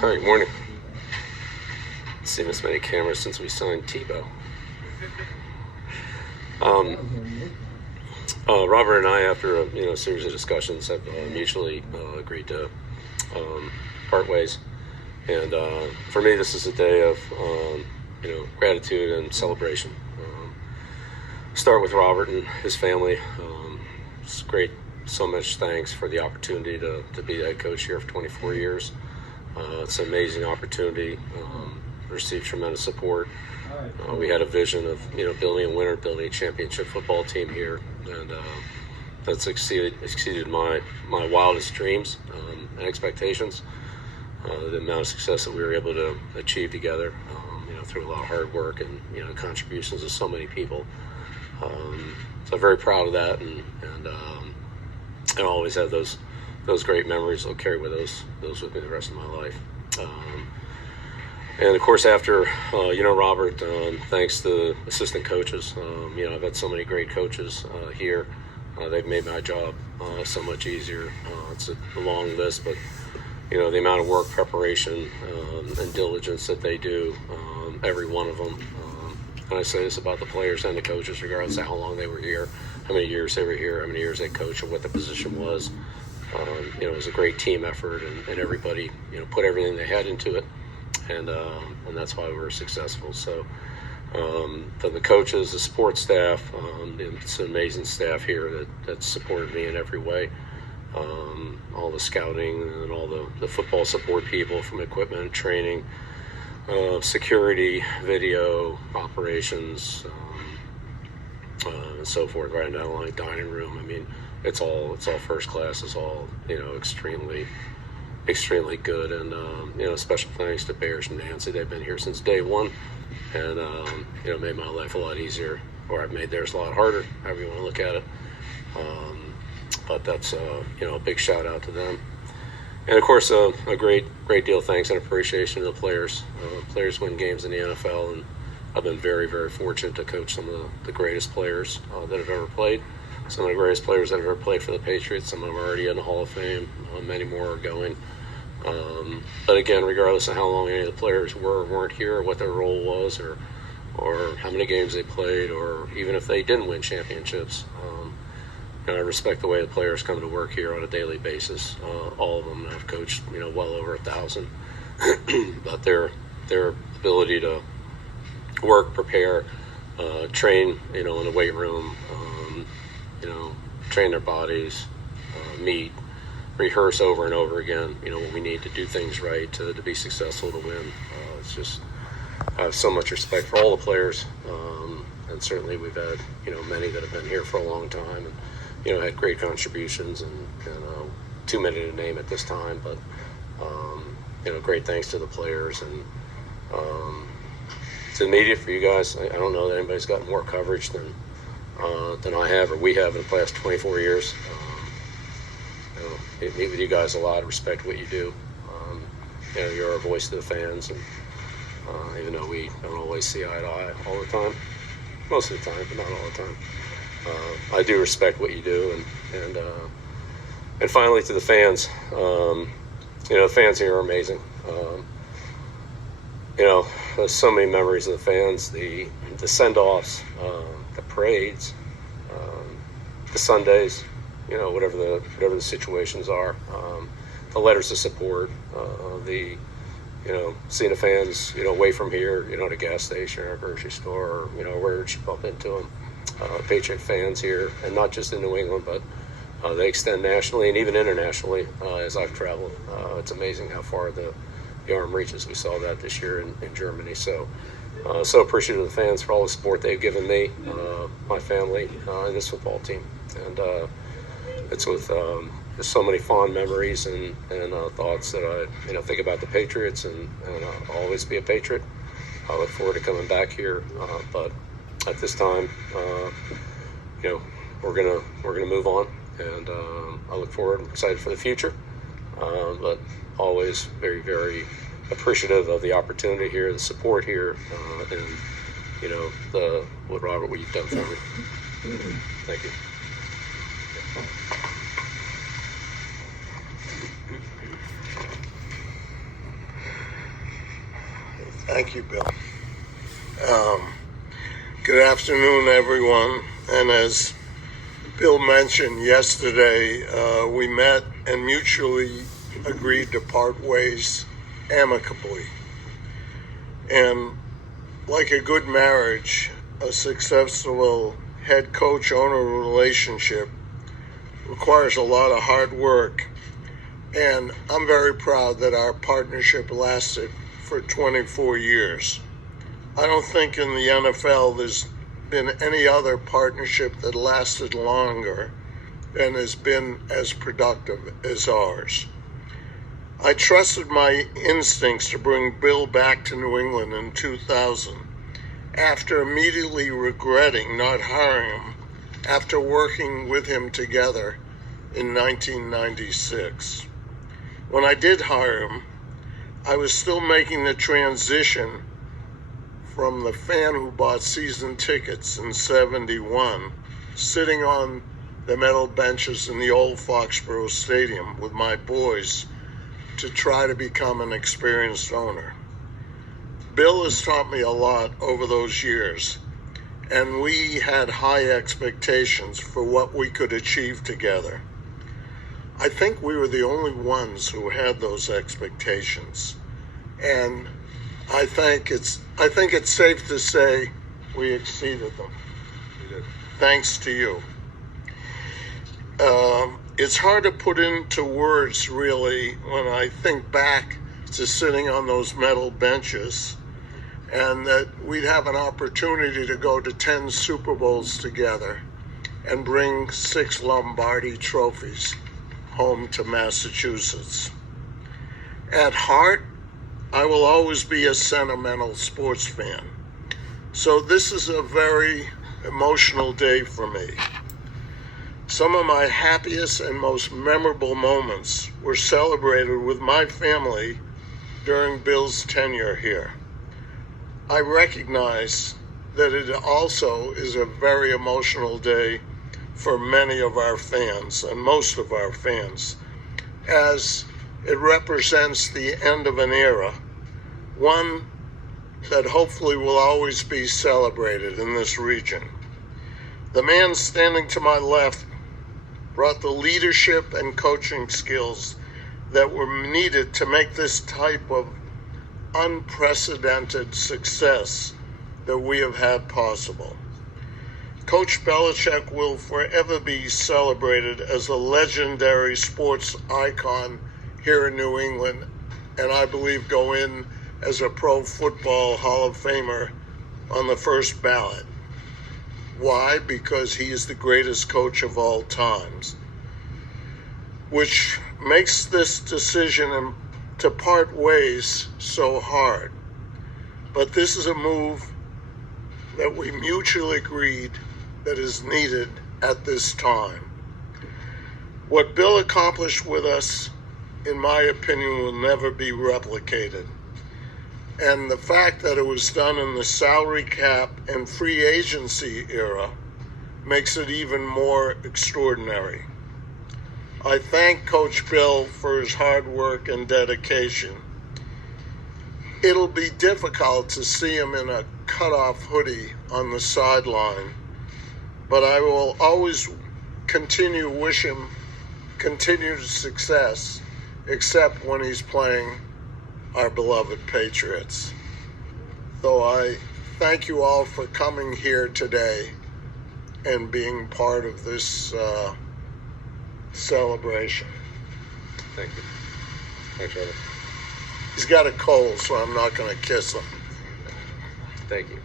Hi, good morning. Seen this many cameras since we signed Tebow. Robert and I, after a series of discussions, have mutually agreed to part ways. And for me, this is a day of gratitude and celebration. Start with Robert and his family. It's great. So much thanks for the opportunity to be the head coach here for 24 years. It's an amazing opportunity. Received tremendous support. We had a vision of building a winner, building a championship football team here, and that's exceeded my wildest dreams and expectations. The amount of success that we were able to achieve together, through a lot of hard work and contributions of so many people. So I'm very proud of that, and I always have those great memories. I'll carry with those with me the rest of my life. And of course, after Robert, thanks to assistant coaches. I've had so many great coaches here. They've made my job so much easier. It's a long list, but the amount of work, preparation, and diligence that they do, every one of them. And I say this about the players and the coaches, regardless of how long they were here, how many years they were here, how many years they coached, or what the position was. It was a great team effort, and everybody, put everything they had into it, and that's why we were successful. So, from the coaches, the support staff, it's an amazing staff here that supported me in every way. All the scouting and all the football support people, from equipment, training, security, video, operations, and so forth, right down the line, dining room. I mean, it's all first class. It's all extremely good, and special thanks to Bears and Nancy. They've been here since day one, and made my life a lot easier, or I've made theirs a lot harder, however you want to look at it. But that's a big shout out to them, and of course a great deal of thanks and appreciation to the players. Players win games in the NFL, and I've been very, very fortunate to coach some of the greatest players that have ever played. Some of the greatest players that have ever played for the Patriots. Some of them are already in the Hall of Fame. Many more are going. But again, regardless of how long any of the players were or weren't here, or what their role was, or how many games they played, or even if they didn't win championships, I respect the way the players come to work here on a daily basis. All of them. I've coached, well over 1,000. But their ability to work, prepare, train, in the weight room, train their bodies, meet, rehearse over and over again, when we need to do things right to be successful, to win. It's just, I have so much respect for all the players, and certainly we've had, many that have been here for a long time, and, had great contributions, and too many to name at this time, but, great thanks to the players, and to the media, for you guys. I don't know that anybody's gotten more coverage than I have, or we have, in the past 24 years. I meet with you guys a lot. I respect what you do. You're a voice to the fans, and even though we don't always see eye to eye all the time, most of the time, but not all the time, I do respect what you do. And finally, to the fans, the fans here are amazing. There's so many memories of the fans, the send-offs, the parades, the Sundays, whatever the situations are, the letters of support, seeing the fans, away from here, at a gas station or a grocery store, or, where you bump into them. Patriot fans here, and not just in New England, but they extend nationally and even internationally as I've traveled. It's amazing how far the arm reaches. We saw that this year in Germany. So appreciative of the fans for all the support they've given me, my family, and this football team. And it's with just so many fond memories and thoughts that I think about the Patriots, and I'll always be a Patriot. I look forward to coming back here, but at this time, we're gonna move on, and I look forward. I'm excited for the future, but always very, very appreciative of the opportunity here, the support here, and what you've done for me. Thank you. Thank you, Bill. Good afternoon, everyone. And as Bill mentioned yesterday, we met and mutually agreed to part ways amicably. And like a good marriage, a successful head coach-owner relationship requires a lot of hard work. And I'm very proud that our partnership lasted for 24 years. I don't think in the NFL there's been any other partnership that lasted longer and has been as productive as ours. I trusted my instincts to bring Bill back to New England in 2000 after immediately regretting not hiring him after working with him together in 1996. When I did hire him, I was still making the transition from the fan who bought season tickets in '71, sitting on the metal benches in the old Foxborough Stadium with my boys, to try to become an experienced owner. Bill has taught me a lot over those years, and we had high expectations for what we could achieve together. I think we were the only ones who had those expectations, and I think it's safe to say we exceeded them. We did. Thanks to you. It's hard to put into words, really, when I think back to sitting on those metal benches and that we'd have an opportunity to go to 10 Super Bowls together and bring 6 Lombardi trophies home to Massachusetts. At heart, I will always be a sentimental sports fan. So this is a very emotional day for me. Some of my happiest and most memorable moments were celebrated with my family during Bill's tenure here. I recognize that it also is a very emotional day for many of our fans and most of our fans, as it represents the end of an era, one that hopefully will always be celebrated in this region. The man standing to my left brought the leadership and coaching skills that were needed to make this type of unprecedented success that we have had possible. Coach Belichick will forever be celebrated as a legendary sports icon here in New England, and I believe go in as a Pro Football Hall of Famer on the first ballot. Why? Because he is the greatest coach of all times, which makes this decision to part ways so hard. But this is a move that we mutually agreed that is needed at this time. What Bill accomplished with us, in my opinion, will never be replicated. And the fact that it was done in the salary cap and free agency era makes it even more extraordinary. I thank Coach Bill for his hard work and dedication. It'll be difficult to see him in a cutoff hoodie on the sideline, but I will always continue to wish him continued success, except when he's playing our beloved Patriots. So I thank you all for coming here today and being part of this celebration. Thank you. Thanks, Robert. He's got a cold, so I'm not going to kiss him. Thank you.